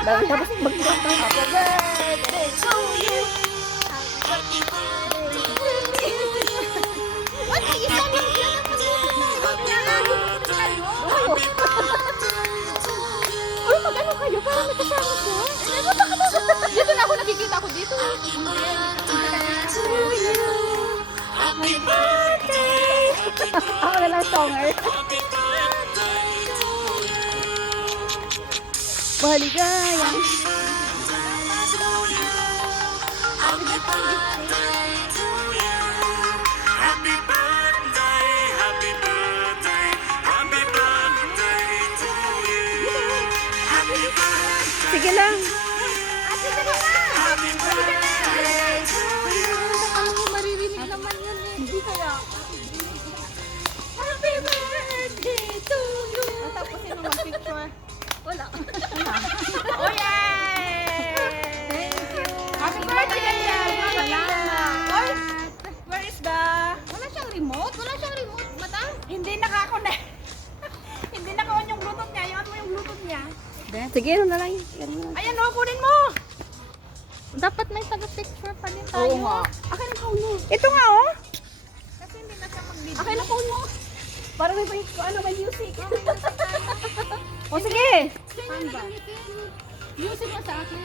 Tapos magkakanta. Happy birthday to you. What? Isa lang siya Uy, mag-ano kayo? Parang may kasama siya. Dito na ako, nakikita ko dito. Happy birthday. Ako na lang songer. Maligaya. Happy birthday to you. Happy birthday, happy birthday, happy birthday to you. Happy birthday. Sige lang. Ate, dali na. Happy birthday to you. Alam mo, maririnig naman yun eh. Hindi kaya. Happy birthday to you. Tapos sino mag-picture? Wala. Oh, yay! Thank you. Happy birthday! Salamat. Oy, where is the... Wala siyang remote? Wala siyang remote, madam? Hindi nakakonect. Hindi naka-on yung bluetooth niya. Iwan mo yung bluetooth niya. Sige, ano na lang. Ayan o, kunin mo. Dapat may taga-picture pa din tayo. Oo nga. Akin ang phone mo. Ito nga oh. Kasi hindi na siya mag-video. Akin ang phone mo. Para may may music. O sige. Music mo sa akin.